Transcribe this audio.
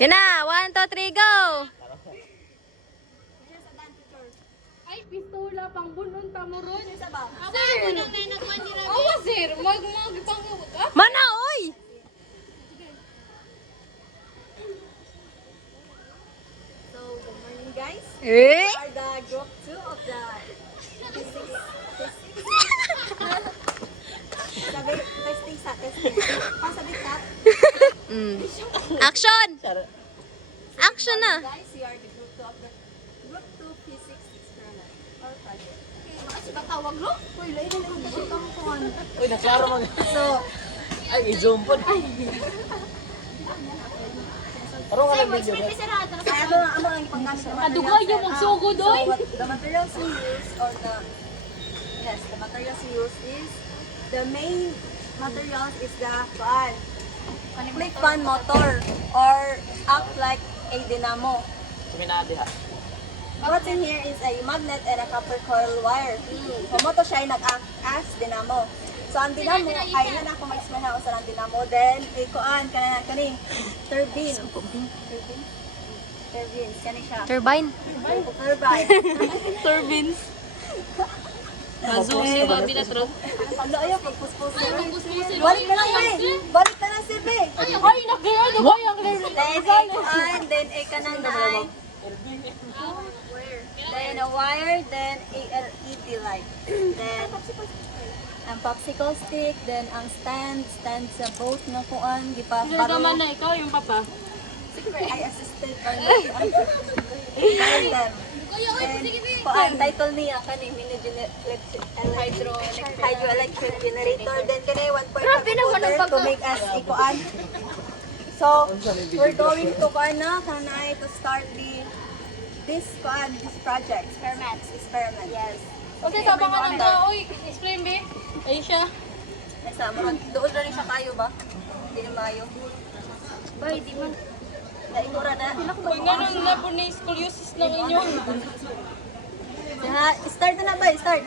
Yan na, 1, 2, 3, go! Ay, pistola, pang bunon, pamuron. Sir! Sir! Oo, sir. Mag-pangawag ka? Mana, oy! So, good morning guys. Eh? We are the group 2 of the physics. Sabi, testing sa testing. Pasabi ka. Action! Action na! Guys, we are the group 2 of the group 2 physics experiment or project. Okay, makasi katawag lo? Uy, lain na lang ang kamukuhan. Uy, naklaro mo. So, Ay, i-zoom po. Parang nga ng video. kaya ito ang mga ipanggamit na Adugay yung magsugod, oy. So, the materials we use or the materials we use is the main materials is the click fan motor or act like a dynamo. Suminade ha. What's in here is a magnet and a copper coil wire. Pumoto siya ay nag-act as dynamo. So, ang dynamo, ay na ako mag-explain ako sa ang dynamo. Then, kani, turbine. Turbine, kani siya. Turbine. Turbine. Turbines. Mazoom si Bobby na tro. Ano ayaw, pagpuspos mo. Balik ka lang, Be. Balik ka lang, Sir, Be. Ay, nag-ano ba yung Then, a kanang na ay. Then, a wire, then, a LED light. Then, ang popsicle stick, then, ang stand sa boat na kuan, Sir gipaparo. naman na ikaw, yung papa. Ay, assisted by them. Then, kuan, title niya, kani, hydroelectric generator. Then, kani, 1.5 water to make us ikuan. So, we're going to kuan na, kanay, to start this project. Experiment. Yes. Okay, sabangan ng tao. Oy, explain, be. Ayun siya. Nasa, doon na rin siya kayo ba? Hindi na mayo. Bay, di man. Naimura na. Uy, nga nang labo ni scoliosis ng inyo. Start na ba? Start.